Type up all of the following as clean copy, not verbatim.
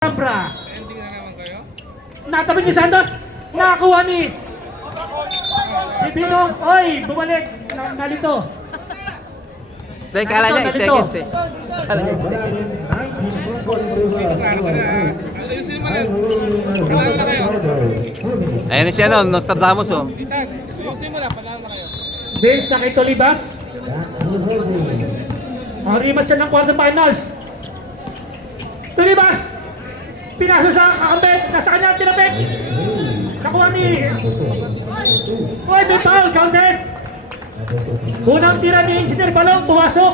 Zambra. Natabi ni Santos. Nakakuha ni Divino. Oy, bumalik. Nalito. Dahil kala niya 8 seconds eh. Kala niya 8 seconds. Ayan na siya no, Nostradamus oh. Vince na kay Tolibas. Rematch siya ng quarterfinals. Tolibas! Pinasa sa kakambet. Nasa kanya tinapik. Nakuha ni... Oy, may foul. Counted. Unang tira ni Engineer Balong. Pumasok.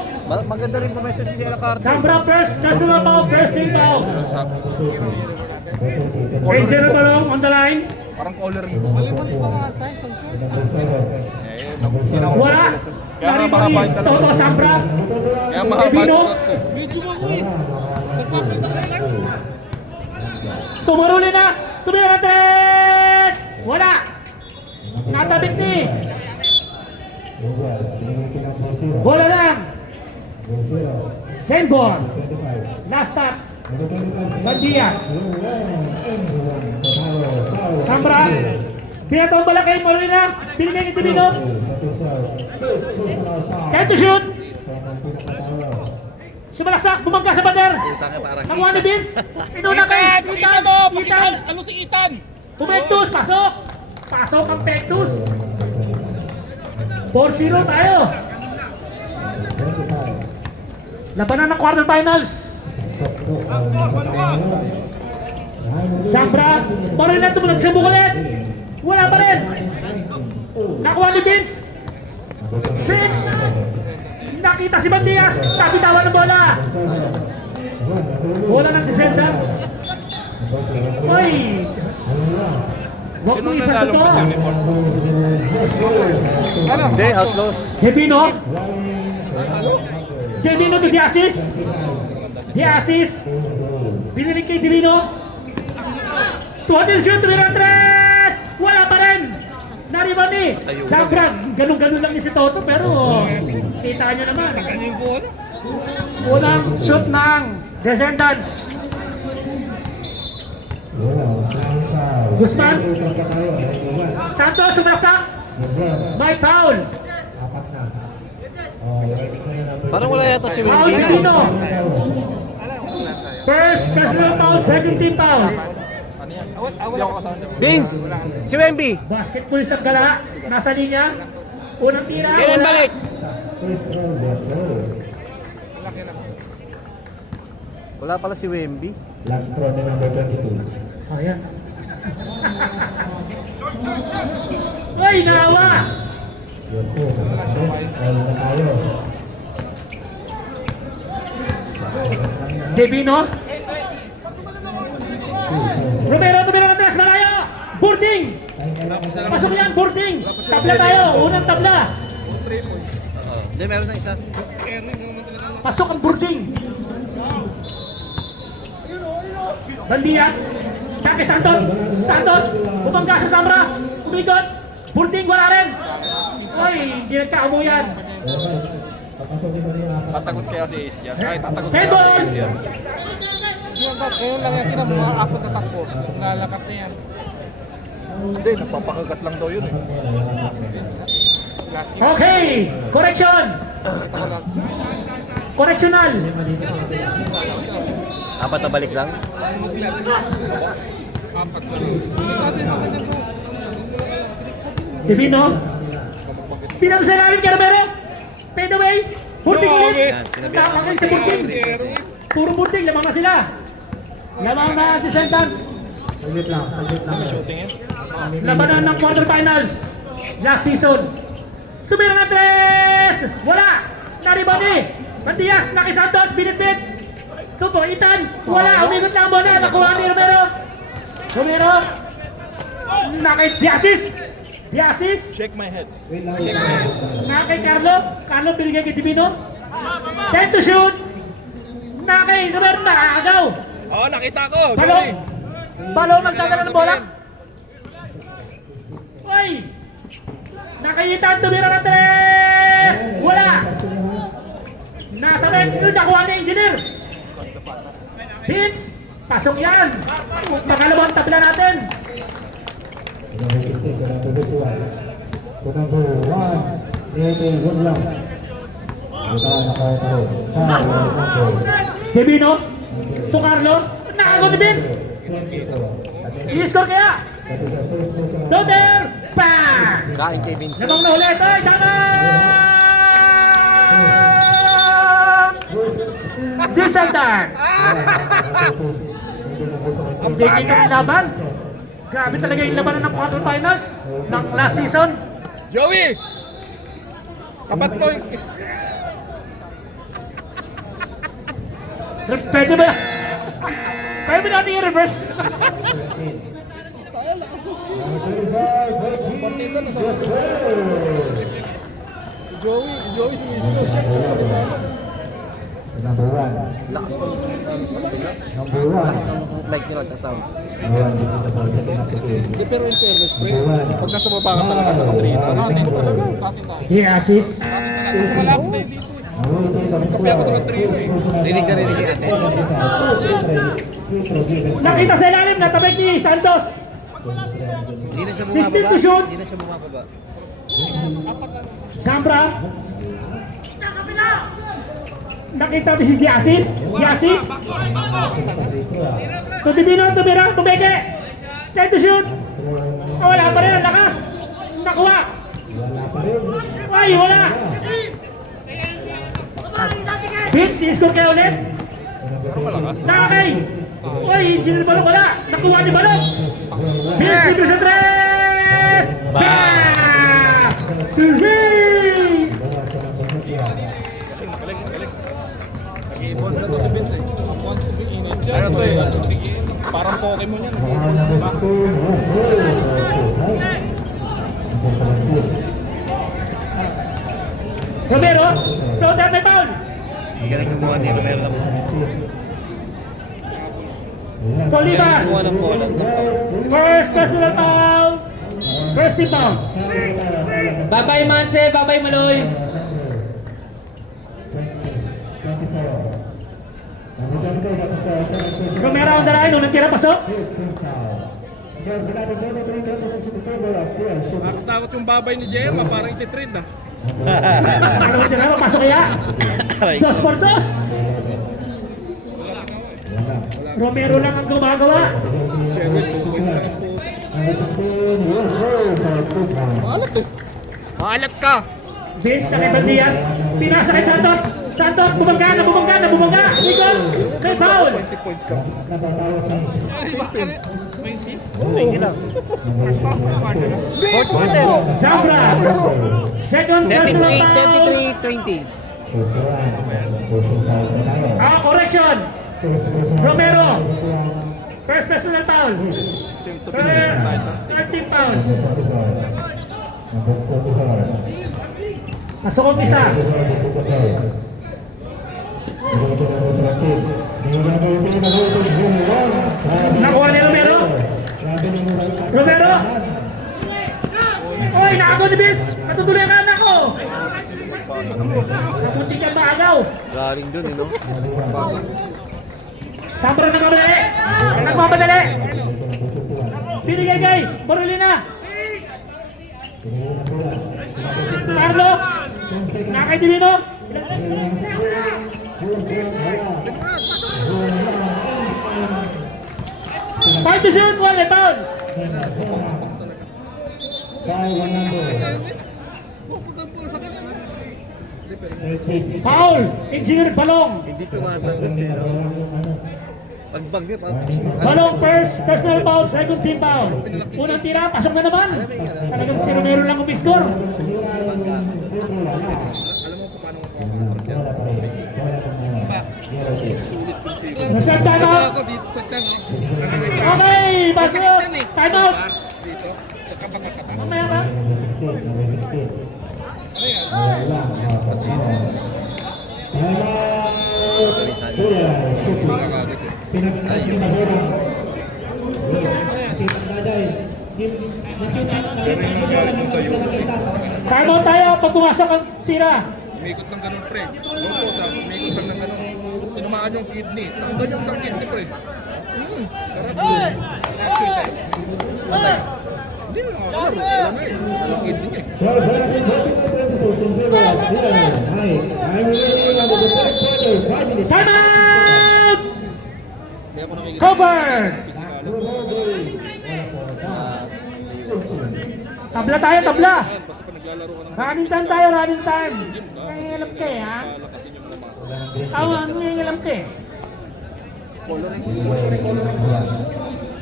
Maganda rin pumesyo si Ella Carter. Zambra first. National foul. First team foul. Engineer Balong on the line. Parang collar ni Wala. Naribanis. Toto Zambra. Divino. Tumuruli na. Tumira na tres. Wala. Natabik ni. Bola lang. Same ball. Last touch. Bandias. Zambra. Binatong bala kay Molina. Binigay kay Divino. Time to shoot. Sumalaksak, bumangga sa bader. Nakuha ni Vince. Inuna kay Itan. Itan. Ano si Itan? Pumektus, pasok. Pasok ang Pektus. 4-0 tayo. Labanan ng quarterfinals. Zambra. Parang lang tumulag sa bukulit. Wala pa rin. Nakuha ni Vince. Vince. Nakita si Bandias. Nabitawan ng bola. Bola ng Descendants. Uy. Huwag mo ipas ito. Hindi, outlaws. Divino. Divino to Diasis. Diasis. Binilig kay Divino. Tuwatin shoot. Tumira tres. Wala pa rin. Nariban ni Zambra. Ganun-ganun lang ni si Toto pero kita nyo naman. Unang shoot ng Descendants. Guzman. Santos sumasak. May foul. Parang wala yata si Foul Wimby. Divino. First personal foul, second team foul. Vince! Si Wemby! Basketballist at gala. Nasa linya. Unang tira. Kailan wala. balik? Wala pala si Wemby. Last throw na number 22. Oh, yan. Uy, naawa! Yes, sir. Ayun na tayo. Divino. Romero, tumira ng tres, malayo! Boarding! Pasok yan, boarding! Tabla tayo, unang tabla. Hindi, meron na isa. Pasok ang boarding. Bandias. Kake Santos. Santos. Bumangga sa Zambra. Umigot. Boarding, wala rin. Uy, hindi nagkaamo yan. Tatagos kaya si Ace yan. Ay, tatagos Send kaya ball! si Ace yan. Ngayon lang yan, tinan mo, mga apat na takbo. Lalakat na yan. Hindi, napapakagat lang daw yun eh. Last game. Okay, correction. Kita ko lang. Correctional. Apat na balik lang. Apat na lang. Divino. Pinang sa lalim kay Romero. Fade away. Boarding ulit. Yan, sinabi na. Tapos sa boarding. Puro boarding, lamang na sila. Lamang na Descendants. Saglit lang. Shooting yan. Labanan ng quarterfinals. Last season. Tumira na tres. Wala. Nariban ni Bandias. Naki Santos. Binitbit. Tupo. Itan. Wala. Umigot lang ang bola. Nakuha ni Romero. Romero. Naki Diasis. Diasis. Shake my head. Naki Carlo. Carlo binigay kay Divino. Time to shoot. Naki Romero. Nakakagaw. Oo, nakita ko. Balong. Balong nagdadala ng bola. Uy! Nakayitan, tumira na tres! Wala! Nasa leg, nakuha na engineer! Vince! Pasok yan! Pangalawang tabla natin. Divino, to Carlo, nakago ni Vince. I-score kaya. Doder, pa! Kain kay Vince. Nabang na ulit, ay, tama! Descendants! Ang dikit ang laban. Grabe talaga yung labanan ng quarterfinals ng last season. Joey! Tapat mo yung... Pwede ba? Pwede ba natin i-reverse? Partida na sa Joey sumisigaw siya. Number one. Lakas ng Number one. like nila at sounds. Number one, dito sa ball second of the game. Hindi, pero in fairness, pre, pag nasa baba ka talaga sa Katrina, sa atin talaga, sa atin tayo. Di assist. Kasi malapit tayo dito eh. Kapi ako sa Katrina eh. Rinig na rinig yung ate. Nakita sa ilalim na tabay ni Santos. Hindi na siya 16 to shoot. Hindi na siya bumababa. Zambra. Nakita natin si Diasis. Diasis. To Divino, tumira, tumeke. Try to shoot. Oh, wala pa rin, ang lakas. Nakuha. Ay, wala. Vince, i-score kayo ulit. Nakakay. Uy, engineer Balong, wala. Nakuha ni Balong. Vince, libre sa tres. Bang! Tuloy! Nag-iibon na to si Vince eh. Wants to be in it. Ano to eh? Parang Pokemon yan. Romero, floater may foul. Galing kumuha ni Romero lang. Tolivas. Kumuha ng bola. First personal foul. First team foul. Babay Manse, babay Maloy. Romero on the line, unang tira pasok. Nakatakot yung babay ni Gemma, parang ititrade ah. Unang tira, papasok kaya. 2 por 2. Romero lang ang gumagawa. Maalat eh. Maalat ka! Vince na kay Bandias. Pinasa kay Santos. Santos, bumangga. Eagle, kay foul. 20 points ka. Hindi lang. Fourth quarter. Zambra. Second personal 33, foul. 33, 20. Correction. Romero. First personal foul. Third team foul. Pasok ang isa. Nakuha ni Romero. Romero. Oy, nakago ni Bis. Natutuloy ang anak ko. Napunti kang maagaw. Galing dun, no? Sabra nagmamadali. Binigay kay Borolina. Carlo. Nakay Divino. Five to shoot, one rebound. Foul, Engineer Balong. Hindi tumatangos siya, no? Pagbag niya, Balong first, personal foul, second team foul. Unang tira, pasok na naman. Talagang si Romero lang umiscore. Nasaan time out? Ako dito sa chan eh. Okay, pasok. Time out. Dito. Sa kapag-kapag. Mamaya ba? Time out tayo pag pumasok ang tira. Umikot ng ganun, pre. Opo, sa umikot lang ng ganun. Tinamaan yung kidney. Tanggal yung isang kidney, pre. Hindi na ako laro. Wala na eh. Walang kid niya eh. So, Brazil voting by 26 in favor of Dylan. I'm remaining on the third quarter, 5 minutes. Time out! Kaya ako nakikita. Covers! Tabla tayo, tabla! Basta pa naglalaro ka ng Running time tayo, running time! Nangingilam ka eh, ha? lakasin yung mga bata. Tama, nangingilam ka eh.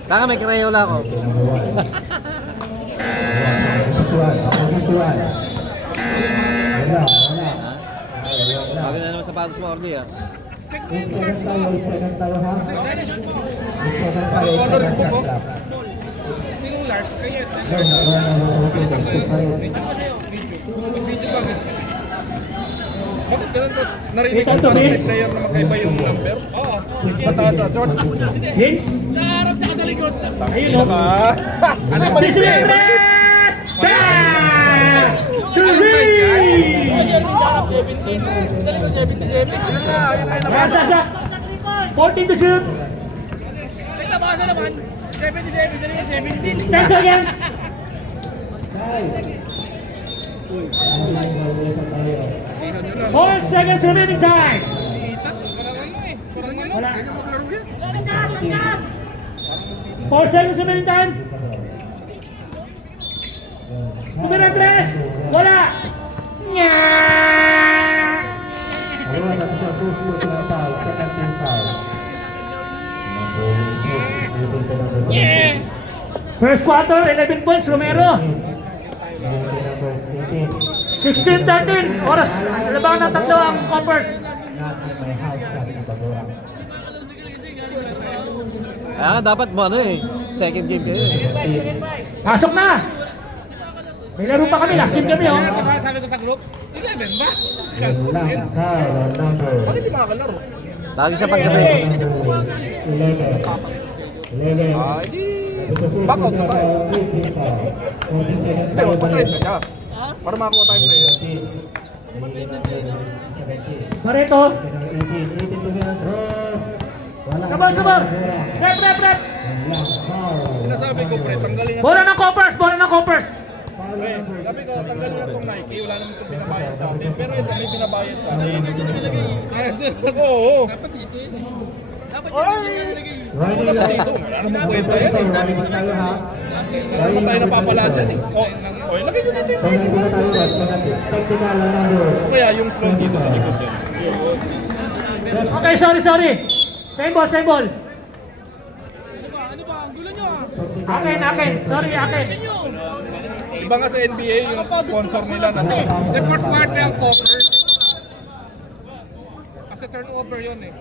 Baka may Crayola ako. Bagay na naman sapatos mo, Orly ah. Bakit ganun to? Narinig Ito, ko parang may Vince. player na magkaiba yung number? Oo. Mataas sa short. Vince? Ayun o. Ano mali This is siya? Andres! Back! To read! Sasa! 14 to shoot! 10 seconds! 4 seconds remaining time! Wala. 4 seconds remaining time! Numero 3! Wala! Nya! First quarter, 11 points, Romero. 16-13, oras. Labangan ng tatlo ang Coppers. Kaya dapat mo ano eh. Second game kayo eh. Pasok na! May laro pa kami, last game kami, oh. Sabi ko sa group, 11 ba? Bakit di makakalaro? Lagi siya paggabi. Backup na tayo. Hindi, magpa-trade na siya. Para makakuha tayong player. Barreto. Sabar! Rep! Sinasabi ko, pre, tanggalin na. Bola ng Coppers! Sabi ko, tanggalin na itong Nike. Wala naman itong binabayad sa atin. Pero ito, may binabayad sa atin. Oo. Dapat dito eh. Dapat dito. Wala naman kwenta yan eh. Wala naman tayo napapala dyan eh. O, lagay nyo dito yung Nike. Kaya yung slot dito sa likod yan. Okay, sorry. Same ball. Akin. Sorry, akin. Iba nga sa NBA, yung sponsor nila na to. Report quarter ang Coppers. Kasi turnover yun eh.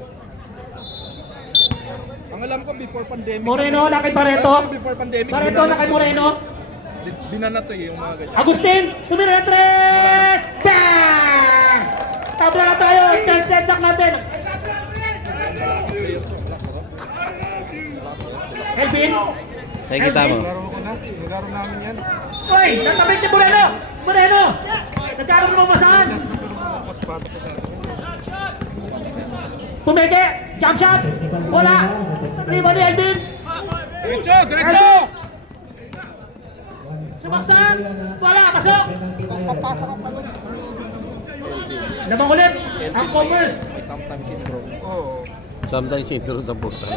Ang alam ko before pandemic. Moreno, laki Barreto. Before pandemic. Barreto, laki Moreno. Binanat eh yung mga ganyan. Agustin, tumira ng 3! Bang! Tabla na tayo, third knock natin. Elvin, Nakikita mo. Laro ko na. Laro namin yan. oy, natabit ni Moreno! Nagkaroon mo mamasaan. Pumeke, jump shot, bola, rebound ni Elvin. Diretso! Sumaksan, bola, pasok. Lamang ulit, ang Coppers. Sometimes syndrome. Oo. Sometimes intro sa puta.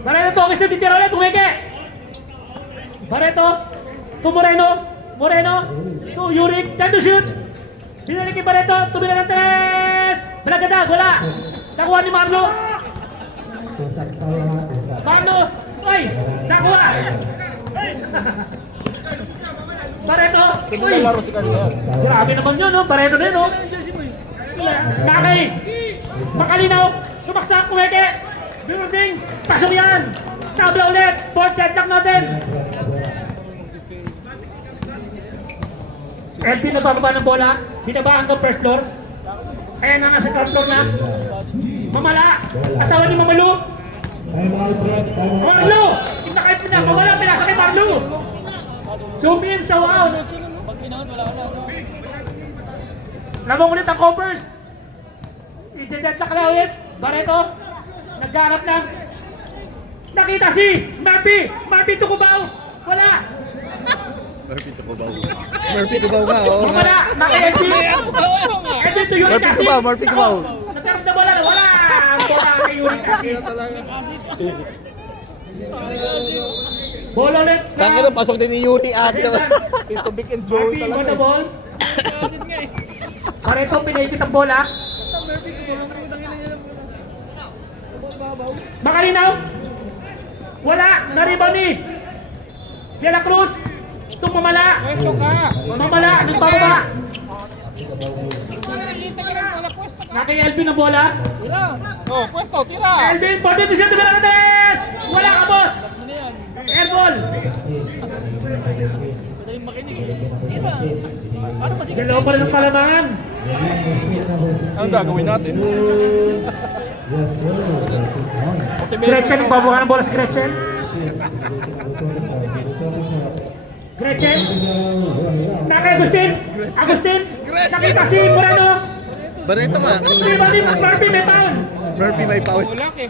Barreto, kasi titira ulit, pumeke. Barreto, to Moreno, to Yurik, time to shoot. Pinalik kay Barreto, tumira ng 3. Balagada, wala. Nakuha ni Marlo. Oy, nakuha. Barreto, oy. Laro si kanila. Grabe naman yun, no? Barreto din, no? Kakay, makalinaw, sumaksak, kumeke. Binunding, pasok yan. Tabla ulit, fourth deadlock natin. Elvin na bababa ng bola, binaba hanggang first floor. Ayan na, nasa ground floor na. Mamala, asawa ni Mamalu. Marlo! Kita kayo na, Mamala, pinasa kay Marlo. Zoom in sa out. Lamang ulit ang Coppers. Nagdedeadlock na ulit. Barreto. Naggarap ng. Nakita si Murphy. Murphy Tukubaw. Wala. Murphy Cubao nga, oo nga. Wala. Naka-Edwin. Edwin to Uric Murphy Acid. Cubao, Murphy Cubao. Nagkaroon na bola. Wala. Bola kay Uric Acid. Bola ulit. Tangin na, pasok din ni Yuri Acid. Ito big and Joey Murphy, talaga. bola ball. Barreto, pinaikit ang bola. Makalinaw. Wala. Nariban ni De La Cruz. Itong mamala. Pwesto ka. Mamala. Anong pababa? Na kay Elvin ang bola. Tira. Oh, pwesto, tira. Elvin, pwede ito siya. Tumirates. Wala ka, boss. Airball. Dalawa pa rin ang kalamangan. Anong gagawin natin? Gretchen, nagbabuka ng bola si Gretchen. Gretchen. Naka Agustin. Agustin. Nakita si Moreno. Barreto nga. Hindi ba ni Murphy may foul? Murphy may foul. Ulak eh.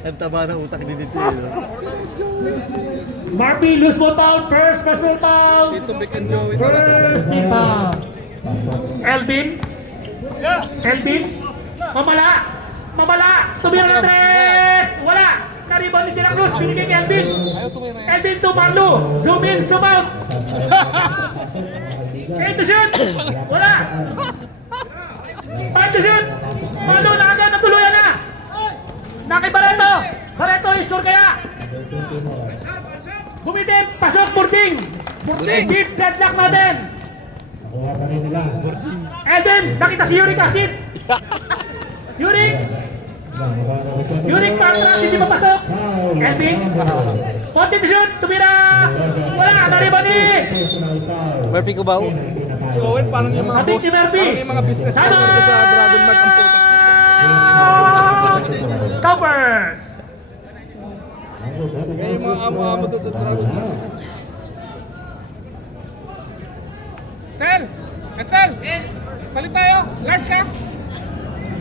Ang taba ng utak ni dito. Murphy loose ball foul. First personal foul. Ito big and Joey. First team foul. Elvin. Elvin. Mamala. Mamala. Tumira ng tres. Wala. Nariban ni De La Cruz. Binigay kay Elvin. Elvin to Marlo. Zoom in. Zoom out. Eight to shoot. Wala. Five to shoot. Marlo na agad. Natuluyan na. Nakay Barreto. Barreto score kaya. Bumitin. Pasok. Burding. Burding. Deep deadlock natin. Nakuha pa rin nila. Elvin. Nakita si Uric Acid. Uric. Uric Patras. Hindi papasok. Elvin. Konti to shoot. Tumira. Wala. Nariban ni. Murphy Cubao. Si Owen parang yung mga Kabit boss. ni Murphy. Parang yung mga business Sama! owner sa Dragon Mart ang putak. Covers. Kaya yung mga amo-amo doon sa Dragon Mart. Sel! Edsel! Palit tayo! Large ka!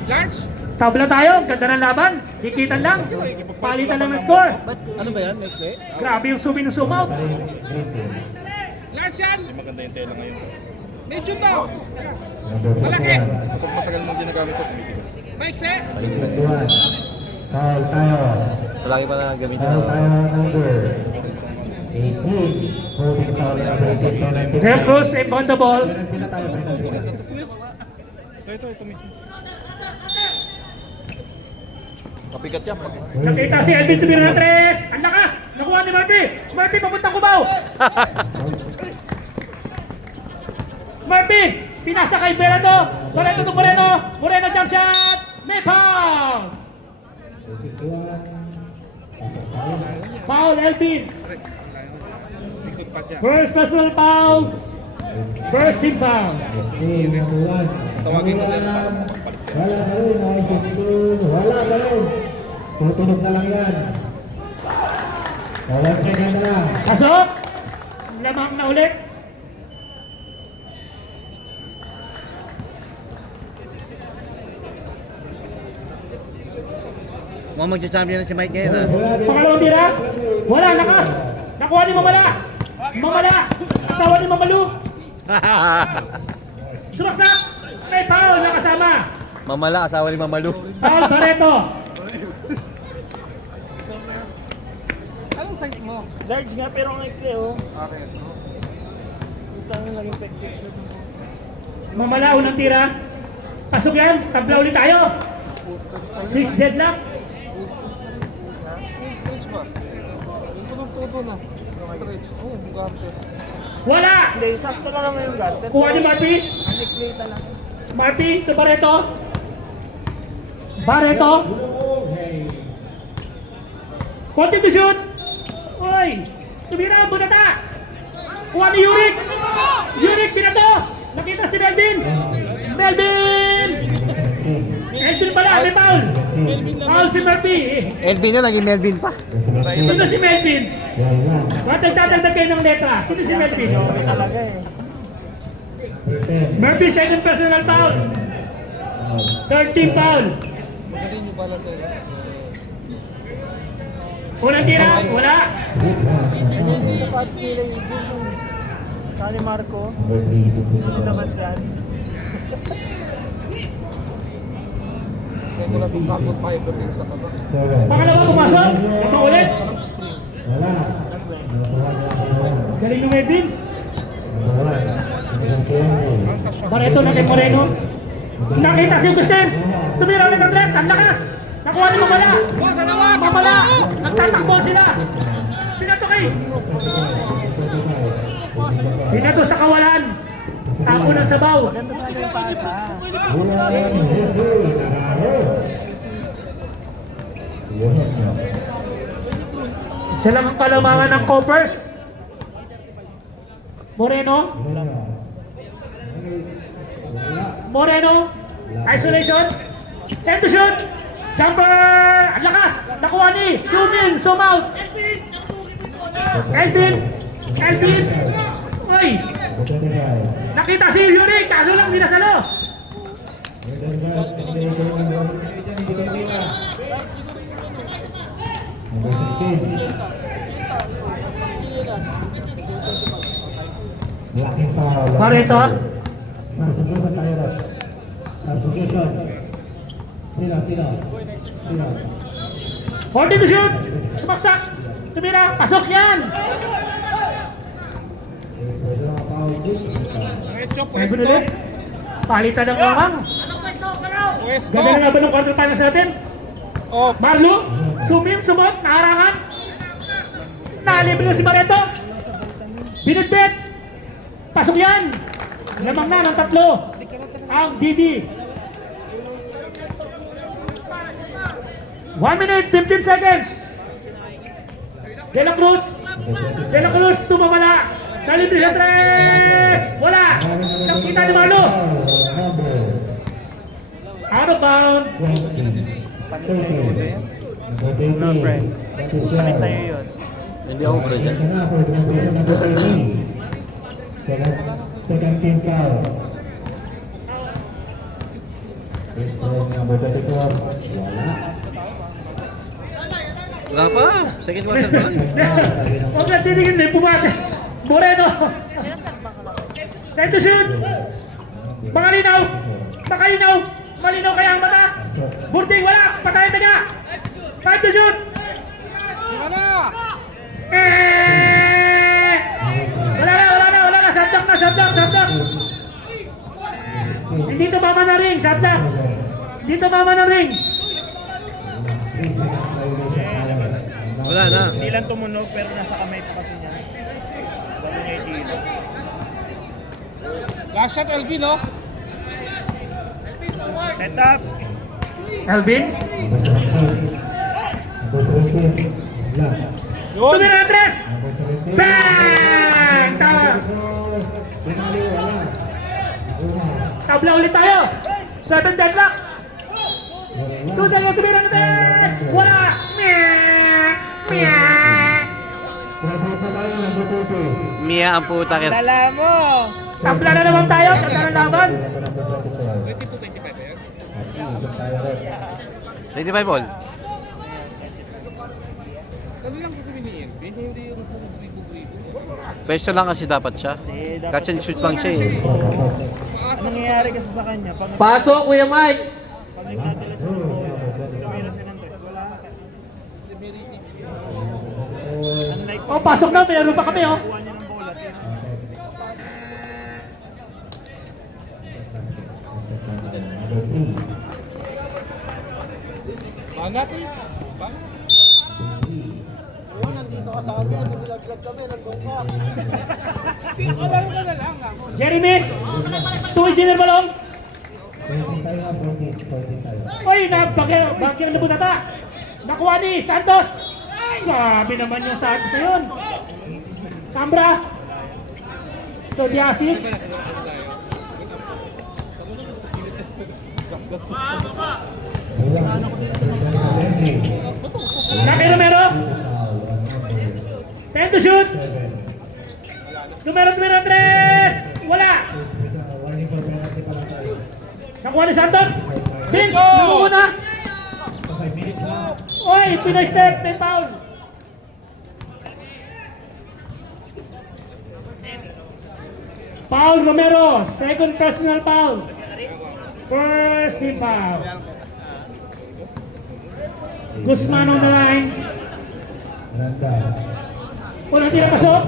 Large! Tabla tayo. Ganda ng laban. Dikitan lang. Palitan lang ng score. Ano ba yan? May play? Grabe yung zoom in, zoom out. Large yan! Maganda yung tela ngayon. Medium daw! Malaki! Kapag matagal mong ginagamit ito, tumitigas. Mike, eh? Foul tayo. Palagi pa na gamitin. Foul tayo number 18. Holding foul number 18. De La Cruz on the ball. Ito mismo. Kapigat yan. Nakita si Elvin tumira ng tres. Ang lakas. Nakuha ni Murphy. Murphy papuntang Cubao. Murphy. Pinasa kay Barreto. Barreto to Moreno. Moreno jump shot. May foul. Foul Elvin. Likod pa dyan. First personal foul. First team foul. Tawagin ko sa'yo. Wala ka rin, mga Agustin. Wala ka rin. Tutunog na lang yan. 1 second na lang. Pasok. Lamang na ulit. Mukhang magcha-champion na si Mike ngayon, Pangalawang tira. Wala, lakas. Nakuha ni Mamala. Mamala. Asawa ni Mamalu. Sumaksak. May foul na kasama. Mamala, asawa ni Mamalu. Foul Barreto. Anong size mo? Large nga pero ang ikli oh. Okay. Mamala unang tira. Pasok yan. Tabla ulit tayo. 6 deadlock. Stretch ba? Ito ng todo na. Stretch. Oh, bugarte. Wala. Hindi, sakto lang naman yung garte. Kuha ni Murphy. Ang iklita lang. Murphy to Barreto. Barreto. Konti to shoot. Oy. Tumira. Bunata. Kuha ni Uric. Uric binato. Nakita si Melvin. Melvin. Melvin pala. May foul. Foul si Murphy. Elvin na, naging Melvin pa. Sino si Melvin? Bakit nagdadagdag kayo ng letra? Sino si Melvin? Talaga eh. 10. Murphy, second personal foul. Third team foul. Unang tira, wala. Kani Marco, Number 3 to pick up. naman siya. Kaya ko lang bukapot fiber din sa kaba. 7. Pangalawa pumasok. Ito ulit. Wala. Galing ng Melvin. Number 1. Number 20. Barreto na kay Moreno. Nakita si Agustin. Tumira ulit ang tres. Ang lakas. Nakuha ni Mamala. Mamala. Nagtatakbol sila. Pinato kay. Pinato sa kawalan. Tapo ng sabaw. Bulan Jesse Navarro. Yun. Siya lang ang kalamangan ng Coppers. Moreno. Moreno. Isolation. And to shoot. Jumper. Ang lakas. Nakuha ni. Zoom in. Zoom out. Elvin. Elvin. Uy. 25. Nakita si Yuri. Kaso lang di nasalo. Number 16. Laking foul. Barreto. Substitution tayo. Substitution. Sino? 40 to shoot. Sumaksak. Tumira. Pasok yan. Meron ulit. Palitan ng lamang. Ganda na laban ng quarterfinals natin. Oh, Marlo. Sumim. Sumot. Nakarangan. Nalibre na si Barreto. Binitbit. Pasok yan. Lamang na ng tatlo. Ang Didi. 1 minute, 15 seconds. De La Cruz. De La Cruz, tumamala. Nalibre sa tres. Wala. Nakita ni Marlo. Out of bound. Ano sa'yo yun? Hindi ako bro dyan. Second team foul. Number 34. Wala. Wala pa. Second quarter pa lang. Huwag na titigil na yung pumate. Moreno. Time to shoot. Makalinaw. Makalinaw. Malinaw kaya ang mata. Burding, wala. Patayin na niya. Time to shoot. Wala na. Shot down. Hindi tumama na ring. Shot down. Hindi tumama na ring. Wala na. hindi lang tumunog pero nasa kamay pa kasi niya. Sabi niya dito. Last shot, Elvin, no? Set up. Alvin. Number 17. Wala. Yun. Tumira ng tres. Number 17. Bang! Tawa. Pinali, wala. Tabla ulit tayo. 7 deadlock. Tuloy yung tumira ng tres. Wala. Number 22. Mia ang puta kita. Dala mo. Tabla na naman tayo. Tabla na laban. 25 ball. Pwesto lang kasi dapat siya. Catch and shoot lang siya eh. Anong nangyayari kasi sa kanya? Pag Pasok, Kuya Mike. nagtatila siya ng bola, tumira siya ng tres, wala na. Unlike Oh, pasok na. Mayroon pa kami, oh. kuha niya ng bola, Jeremy. Tuwi Jenner Balong. Oy, bagyan na butata. Nakuha ni Santos. Grabe naman yung Santos na yun. Sambra. To the assist. Laki Romero. 10 to shoot. Numero 3. Wala. Nakuha ni Santos. Vince, nangunguna. 5 minutes na. Oy, Pinoy step, 10 foul. Paul Romero, second personal foul. First team foul. Guzman on the line. Miranda. Walang tira pasok.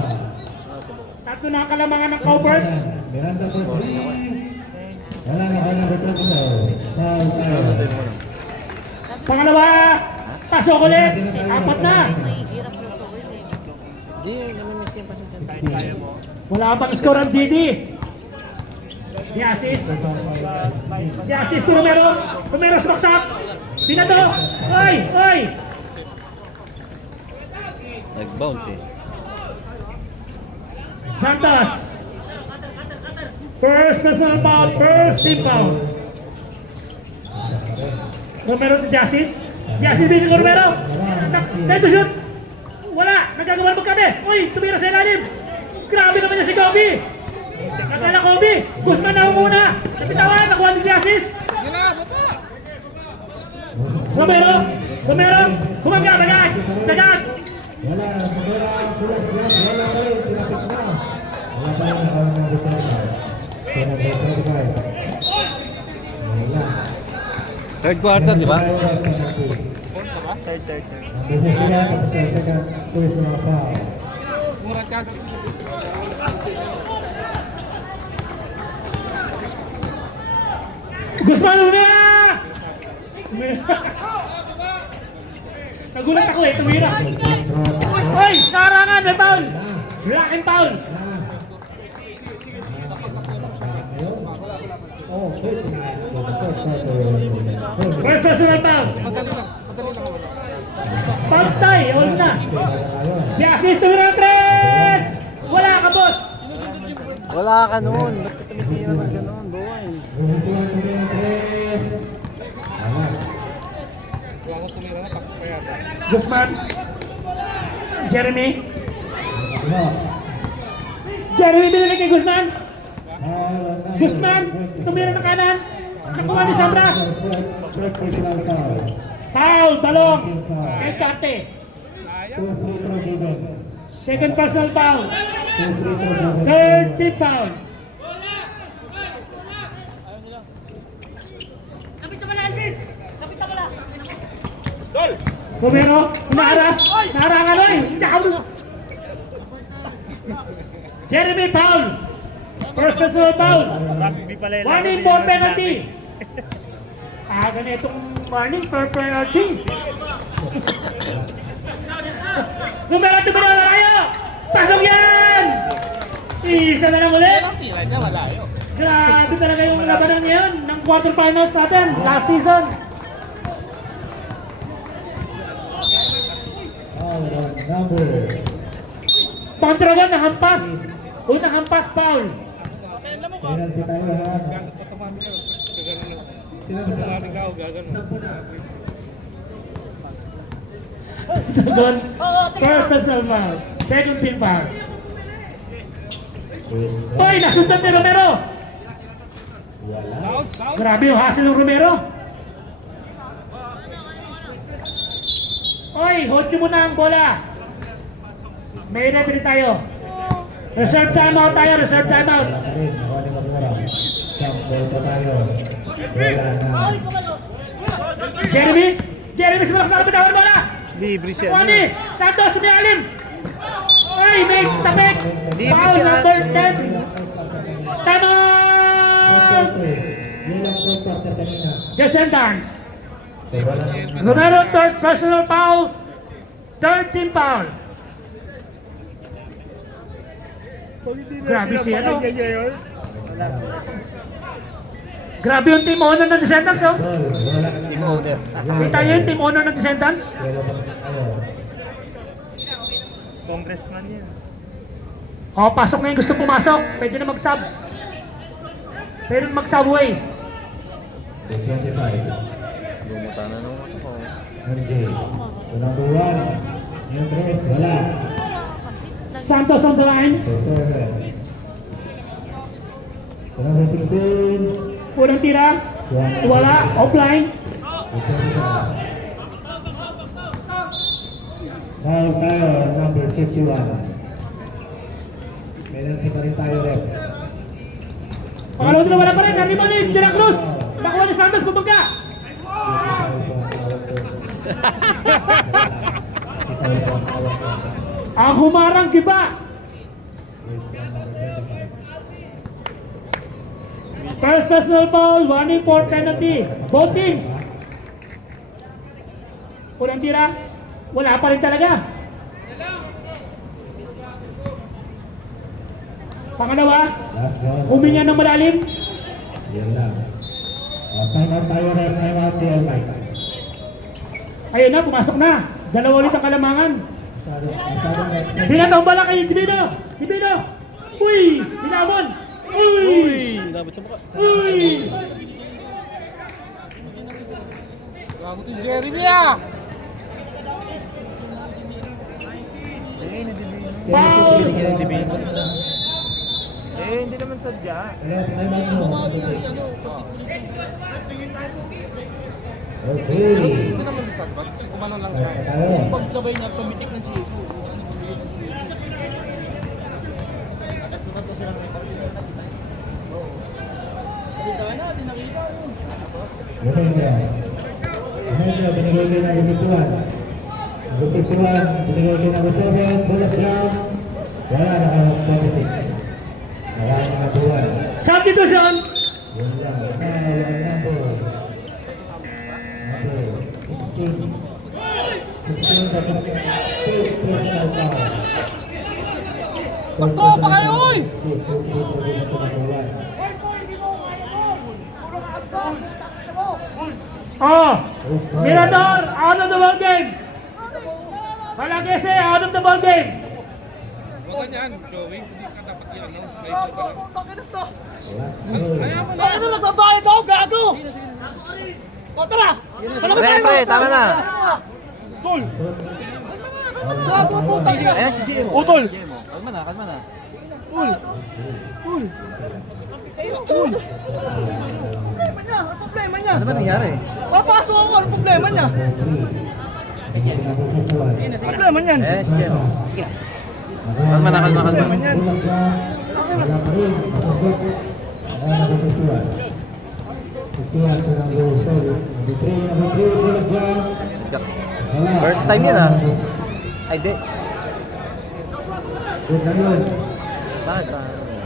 Tatlo na ang kalamangan ng Cowboys. Miranda for 3. Wala na kayo ng return so. Foul tayo. Pangalawa, pasok ulit. Apat na. Wala pang score ang Didi. Di assist. Di assist to Romero. Romero sumaksak. Binato. Oy, oy. Nag-bounce eh. Santos. First personal foul, first team foul. Romero to Jasis. Jasis binigay ko Romero. Try to shoot. Wala. Nagagawa mo kami. Uy, tumira sa ilalim. Grabe naman niya si Kobe. Kakala Kobe. Guzman na umuna. Sa bitawan, nakuha ni Jasis. Romero. Romero. Bumangga, bagay. Dagag. Wala. Wala. Wala. Tinapit na. Wala pa yung nakaw ng return so. So, nag-35. Wala. Third quarter, di ba? Third. Nandun sila tapos sa second personal foul. Guzman umira! Nagulat ako eh, tumira. Hoy, nakarangan, may foul! Black and foul! Oh, 39. First personal foul! Pantay, all na! Di assist, tumira ng 3! Wala ka, boss! Wala ka noon. Ba't ka tumitira ng gano'n, boy? Guzman. Jeremy. Jeremy binalik kay Guzman. Guzman, tumira ng kanan. Nakuha ni Sandra. Foul, balong. El Cate. Second personal foul. Third team foul. Romero, umaharas. Naharangan oy. Jeremy foul. First personal foul. Warning for penalty. Ganitong warning for penalty. Numero tumira na kayo! Pasok yan! Isa na lang ulit! Grabe talaga yung labanan ngayon ng quarterfinals natin last season. Pantrawan na hampas. Unang hampas, foul. Penalty tayo ha. Doon, first personal foul. Second team foul. Hoy, nasundan ni Romero. Grabe yung hassle ng Romero. Hoy, hold nyo muna ang bola. May referee tayo. Reserve timeout tayo, reserve timeout. Jeremy! Jeremy, sumalak sa kapit ng bola! Libre siya. Kwani! Santos, sumialim! Ay, may tapik! Libre Foul siya. number 10! Timeout! Just sentence. Romero, third personal foul. Third team foul. Grabe siya, no? Grabe yung team owner ng Descendants, oh. Team owner. Kita nyo yung team owner ng Descendants? Congressman yan. O, pasok na yung gusto pumasok. Pwede na mag-subs. Pwede na mag-subway. 25. Bumuta na naman ako. MJ. Number 1. Yung 3. Wala. Santos on the line. So, 7. Number 16. Unang tira. Wala, offline. Foul tayo, number 51. Penalty pa rin tayo, ref. Pangalawa na wala pa rin. Narinig mo ni De La Cruz. Nakuha ni Santos, bumangga. Ang humarang giba. First personal foul, warning for penalty. Both teams. Unang tira, wala pa rin talaga. Pangalawa, huminga ng malalim. Yan lang. Time out tayo, ref. Time out, TL Mike. Ayun na, pumasok na. Dalawa ulit ang kalamangan. Masyadong ref. Pinatambala kay Divino. Divino. Uy! Binamon. Uy! Dapat sa mukha. Uy! Gago to si Jeremy ah! Foul! Hindi naman sadya. Ref, time out mo. Okay. Hindi naman bisa ba? Kasi kumano lang siya. Tayo. Pag sabay niya, tumitik ng siko. Defender. Defender, binigay kay number 51. Number 51, binigay kay number 7. Bullet ground. Wala na ang 26. Wala na ang 1. Substitution! Yun lang. Number 16. 16 dapat 2 personal foul. Magtropa kayo, oy! Oh! Mirador, out of the ball game! Malagese, out of the ball game! Huwag ka niyan, Joey. Hindi ka dapat i-announce. Bakit na to? Wala. Bakit na nagbabayad ako, gago? O tara! Pre, tama na. Tol! Gago po tayo! Ayan si Jemo. Utol! Kalma na, kalma na. Tol! Tol! Tol! Ano problema niya? Ano ba nangyari? Papasok ako, ano problema niya? Problema niyan? Eh, si Jemo. Kalma na, kalma, kalma. Wala pa rin. Masakot. Wala na sa 51. 51 sa number 7. Number 3, number 3, bullet ground. Wala. First time yun ah. Ay, di. Good na yun. Bakit ba?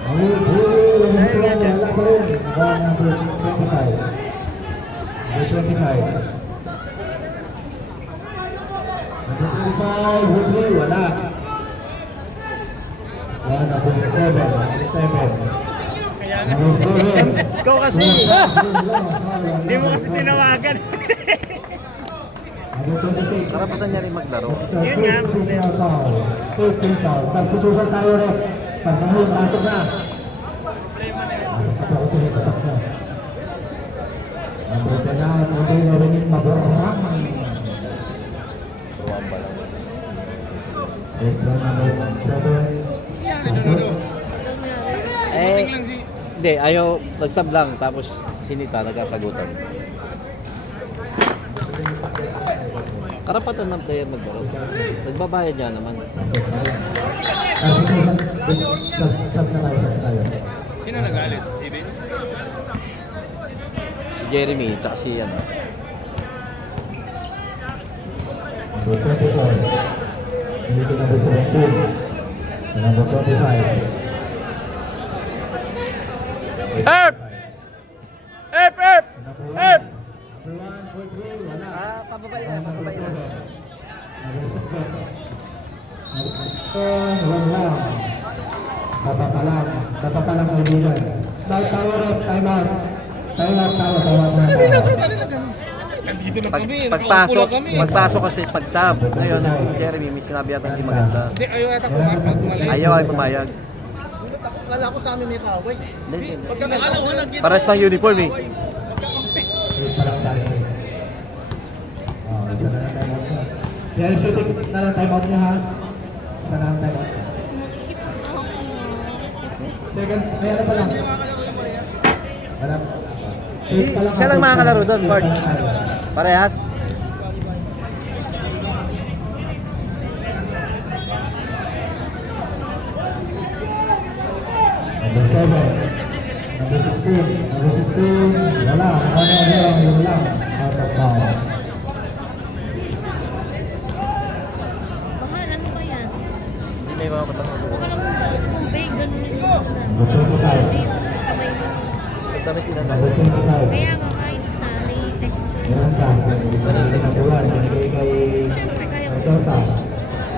Wala pa rin. Number 25. Number 25. Number 25, Woodley, wala. Wala na po 7. Number 7. Number 7. Ikaw kasi. Hindi mo kasi tinawagan. Number 26. Karapatan niya rin maglaro. Yun nga. Substitution tayo ref. Pagkahon, pasok na. Pasok ako sinisasak na. Number 10 na, okay na rin yung maborang. Yes, number 7. Eh, hindi. Ayaw, nagsab lang. Tapos sinita, nagkasagutan. Karapatan ng player maglaro. Nagbabayad niya naman. Sub na tayo. Sino nagalit? Si Ben? Si Jeremy, tsaka si ano. Number 24. Dito number 17. Number 25. Erp! Erp! Erp! Erp! Number 1, 4, 3, wala. Ah, pababay na, pababay na. Number 6. Wala. Papapalang kaibigan. Tayo ref, time out. Time out tayo. Nandito lang kami. Pagpasok, kami. magpasok kasi pag-sub. Ngayon, si Jeremy, may sinabi yata hindi maganda. Hindi, ayaw yata pumapag mali. Ayaw ay pumayag. Kala ko sa amin may kaway. Hindi. Pagka may kaway, Pares ng uniform eh. Wait pa lang tayo. Isa na lang time out na. Yan, shooting na lang time out niya ha. Isa na lang time out. Second, may ano pa lang. Wala pa. Isa lang makakalaro doon, Bart. Parehas? Number 7. Number 16. Number 16. Wala. Yung lang. Out of bounds. Mahal, ano ba yan? Hindi may mga matanggal. Baka lang tubig, ganun rin yung sila. Number 25. Hindi yung kamay mo. Damit ilan Number 25. Kaya nga kahit na may texture. Meron ka. Binigay ng buwan. Binigay kay Siyempre kaya ko. Artosa.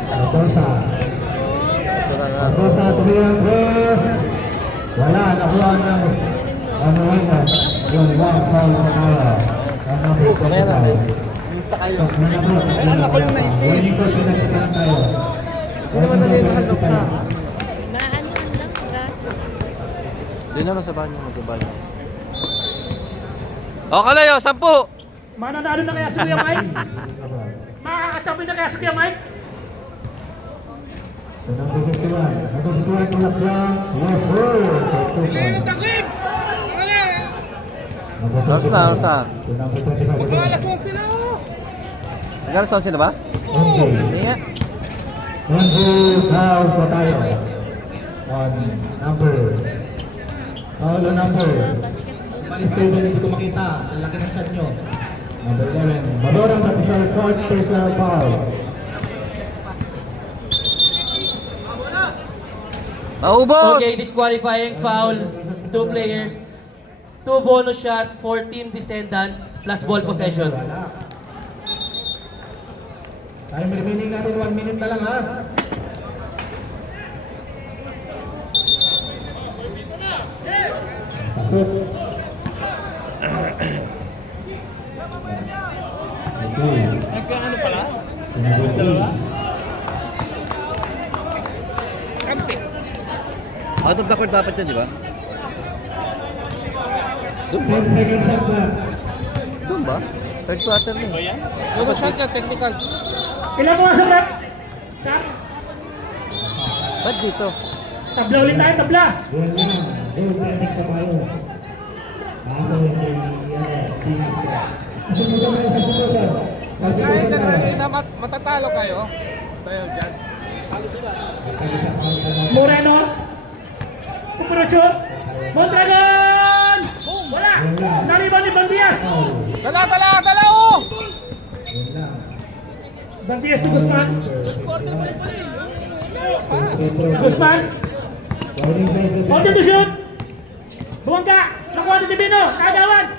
Artosa. Oh, Artosa, tumiyang cross. Wala. Nakuha ng ano yun. Yung one foul na tayo. Ang number 25. Kaya na, Basta kayo. Ay, anak ko yung 90. Winning court, pinagsitan tayo. Hindi naman nalihalok na. maanuan lang, gas. Doon na lang sa banyo magbabal. O, Kalayo, 10! Mananalo na kaya si Kuya Mike? Makakachampion na kaya si Kuya Mike? So, number 51. Number 51, Kulak Brown. Yes, sir. Takip! Number Alas na, alas na. So, number 25. Alas 11 na oh! Nagkalason sila ba? Okay. Hindi nga. Foul po tayo. On number. Foul on number. Malis kayo ba hindi ko makita? Ang laki ng chat nyo. Number 11. Madorang sa official fourth personal foul. Maubos! Okay, disqualifying foul. 2 players. 2 bonus shot for Team Descendants plus ball possession. Time remaining natin 1 minute na lang ha. Pasok. Okay. Nagkaano pala? Dalawa? Kampi. Out of the court dapat yan, di ba? Doon ba? 10 seconds shot clock. Doon ba? Third quarter na. O yan? Puro shot yan, technical. Ilan mo sa rep? Sam? Ba't dito? Tabla ulit tayo, tabla! Yan lang. Goal trending pa tayo. Kaso hindi Kahit na matatalo kayo, tayo dyan. Moreno. Cucaracho. Mondragon! Wala! Naliban ni Bandias! Dala oh! Bandias to Guzman. Guzman. Mountain to shoot! Buwangga! Nakuha ni Divino! Kagawan!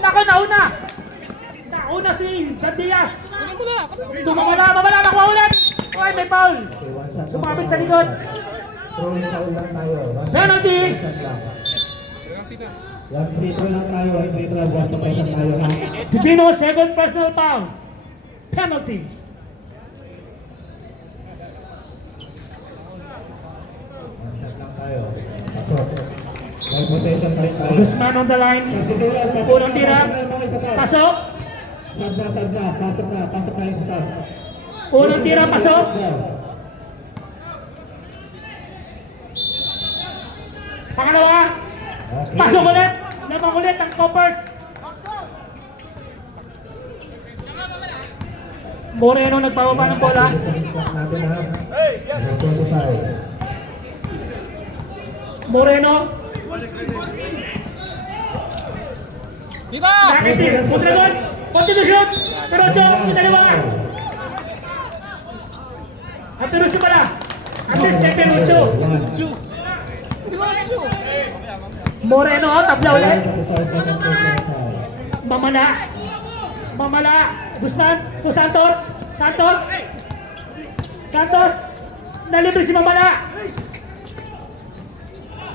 Nako, nauna! Nauna si Bandias! Mamala! Nakuha ulit! Okay, may foul! Sumabit sa likod! Penalty! Yan, free throw lang tayo. Free throw, buwan pa tayo ha. Divino, second personal foul. Penalty. Shot lang tayo. Pasok. May possession pa rin tayo. Guzman on the line. Unang tira. Pasok. Sabda. Pasok tayo sa sub. Unang tira, pasok. Pangalawa. Pasok ulit. Lamang ulit ang Coppers. Moreno nagpababa ng bola. Natin ha. Number 25. Moreno. Dito! Nakiti. Mondragon. Continue shoot. Perocho. Yung dalawa. Ang Perocho pala. At least kay Perocho. Moreno. Tabla ulit. Mamala. Guzman. To Santos. Nalibre si Mamala.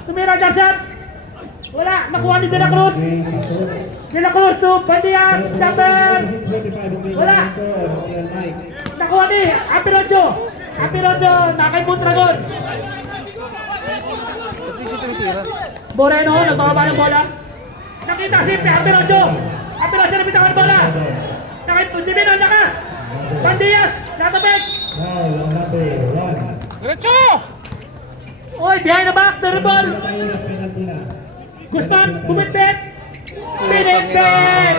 Tumira jump shot. Wala. Nakuha ni De La Cruz. De La Cruz to Bandias. Jumper. Wala. Nakuha ni Apirocho. Nakay Mondragon. Ba't di siya tumitira? Moreno, nagbababa ng bola. Nakita si Apirocho nabitawan ng bola. Divino ang lakas. Bandias, natabek. Now, number 1. Diretso! Oy, behind the back, terrible. Tayo na penalty na. Guzman, bumitbit. Binibig!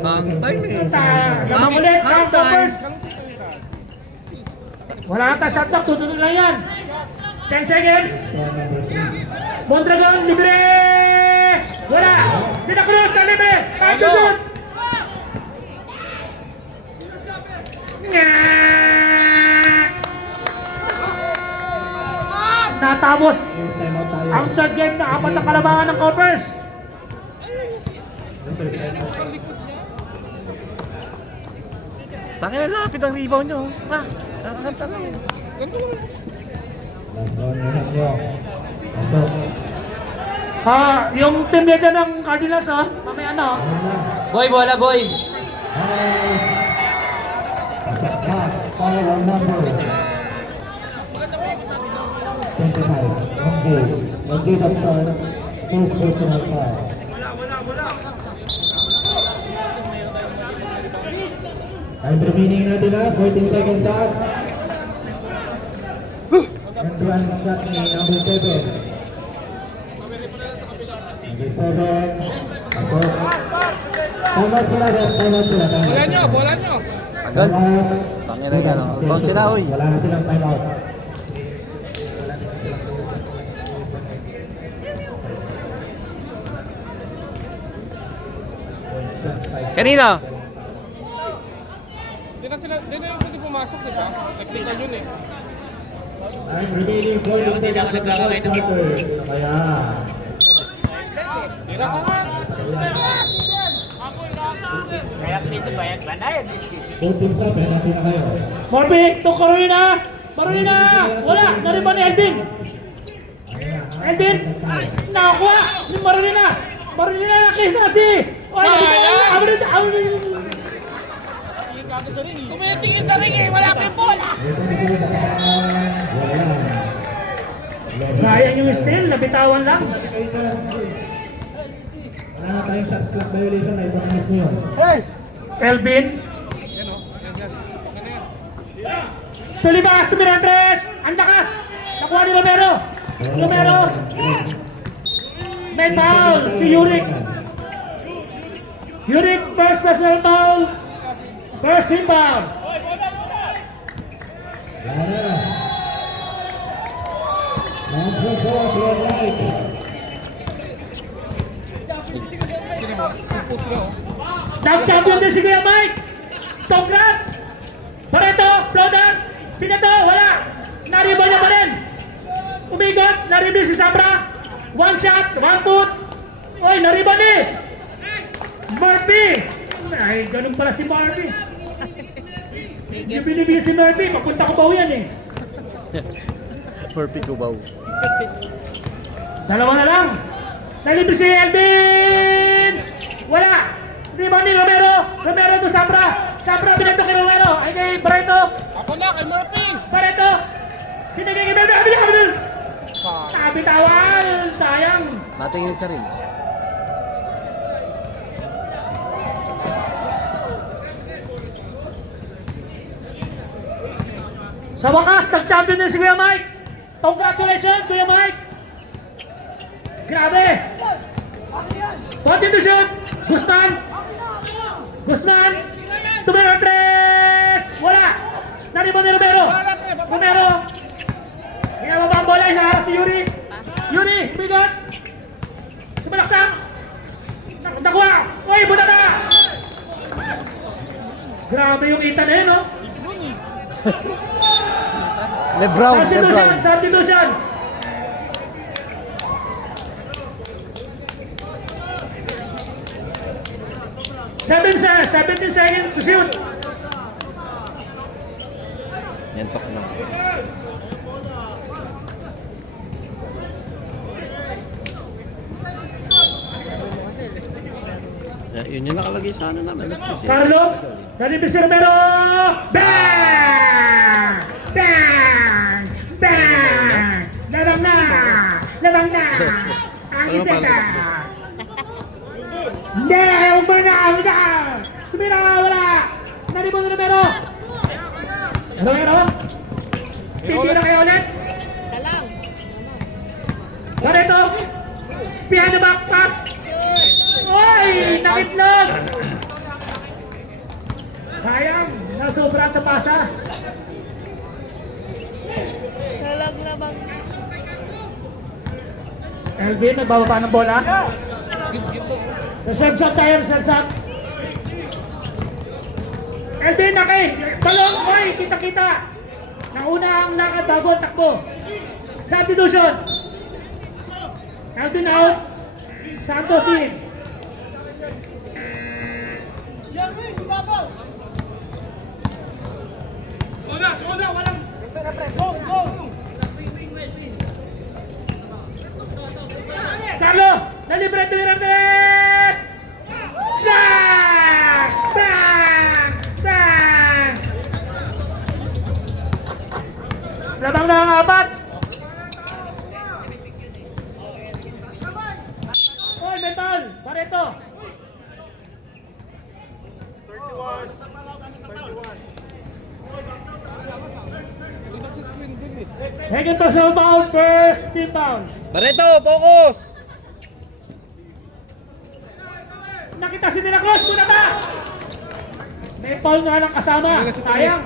Ang time eh. Lamang ulit, Half count numbers. Wala ata shot clock, tutunod lang yan. 10 seconds. Mondragon, libre! Wala! De La Cruz, na libre! Time to shoot! Natapos ang third game na apat na kalabangan ng Coppers. Tangin na lapit ang rebound nyo. Ha? Nakakanta lang eh. Yung team leader ng Cardinals, mamaya na. Boy, bola, boy. Final number 25. One game of start. First personal foul. Time remaining natin 14 seconds out. And run shot ni number 7. Number 7. Time out sila, time out sila. Bola nyo! Agad. Tangin na yan. Sound sila, uy. Wala na silang time out. Kanina. Di na yung pwede pumasok, di ba? Technical yun eh. I'm remaining 14 seconds of the fourth quarter. Kaya. Tira ka nga! 14-7, natin na kayo. Morby, to Carolina! Carolina! Wala! Nariban ni Elvin! Elvin! Nakakuha! Ni Carolina! Carolina nakita si! Tumitingin sa ring eh! Wala pa yung bola! Sayang yung steal, nabitawan lang. Wala na tayong shot clock violation na ibang miss nyo. Elvin. Tulibas, Tumirantres! Ang lakas! Nakuha ni Romero! Romero! May foul! Si Yurik! Yurik, first personal foul! First team foul! Wala na. Number 4, Glenn Light. Nag-champion din si Kuya Mike! Congrats! Pareto, Flowdown, Pinato, wala! Nariba niya pa rin! Umigot, nariba si Sabra! One shot, one foot! Oy, nariba ni! Murphy! Ay, ganun pala si Murphy! Hindi binibigyan si Murphy, papunta ko ba yan eh? Perfect ubaw. Dalawa na lang! Nalibre si Elvin! Wala! Rebound ni Romero! Romero to Sabra! Sabra, binento kay Romero! Ay kay Barreto! Ako na, kay Murphy! Barreto! Pinagay kay Bebe! Abin! Kabitawan! Sayang! Natingin sa rin. Sa wakas, nag-champion din si Kuya Mike! Congratulations, Kuya Mike! Grabe! 42 shoot! Guzman! Guzman! Tumira 3! Wala! Nariban ni Romero! Romero! Ginawa ba ang bola? Hinaharas ni Yuri! Yuri! Bigot! Sumalaksak! Nakuha! Uy! Buta na! Grabe yung ita na yun, no? Lebron, Substitution! Lebron. Substitution! Seventeen seconds to shoot! Yan, tok na. Yun yung nakalagay sa ano namin. Carlo! Nalibis si Romero! Bang! Bang! Bang! Labang na! Labang na! Ang iseta! Hindi! Huwag mo na! Huwag na! Tumira! Wala! Nalibis si Romero! Romero! Titira kayo ulit! Talang. Barreto! Behind the back pass! Nakitlog! Sayang, nasobran sa pasa. Nalaglabang. Elvin, nagbababa ng bola. Reception tayo, reception. Elvin, talong, oy, kita-kita. Nauna ang lakad bago ang takbo. Substitution. Elvin out. Santos in. Carlo, nalibre to Hernandez! Bang! Bang! Bang! Labang na ang apat. Oy, may foul. Barreto. Second personal foul, first team foul. Barreto, focus! Nakita si De La Cruz, muna ba? May foul nga ng kasama. Sayang.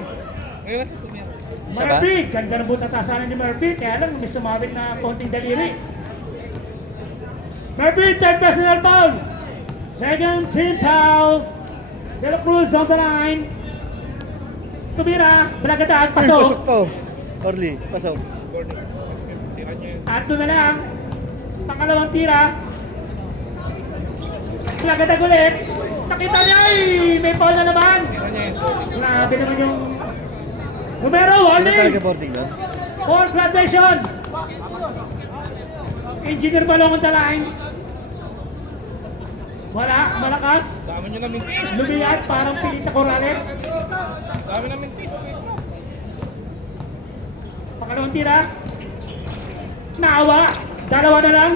Ngayon na sa tumiyak. Murphy, ganda ng buta tasanan ni Murphy, kaya lang may sumabit na konting daliri. Murphy, third personal foul. Second team foul. De La Cruz on the line. Tumira, Balagataag, pasok. to. Orly, pasok. At doon na lang. Pangalawang tira. Balagataag ulit. Nakita niya, ay, may foul na naman. Grabe naman yung numero, warning! boarding na? For graduation! Engineer Balong on the line. Wala, malakas. Dami nyo na mintis. Lumiyat, parang Pilita Corrales. Dami na mintis. Pangalawang tira. Naawa. Dalawa na lang.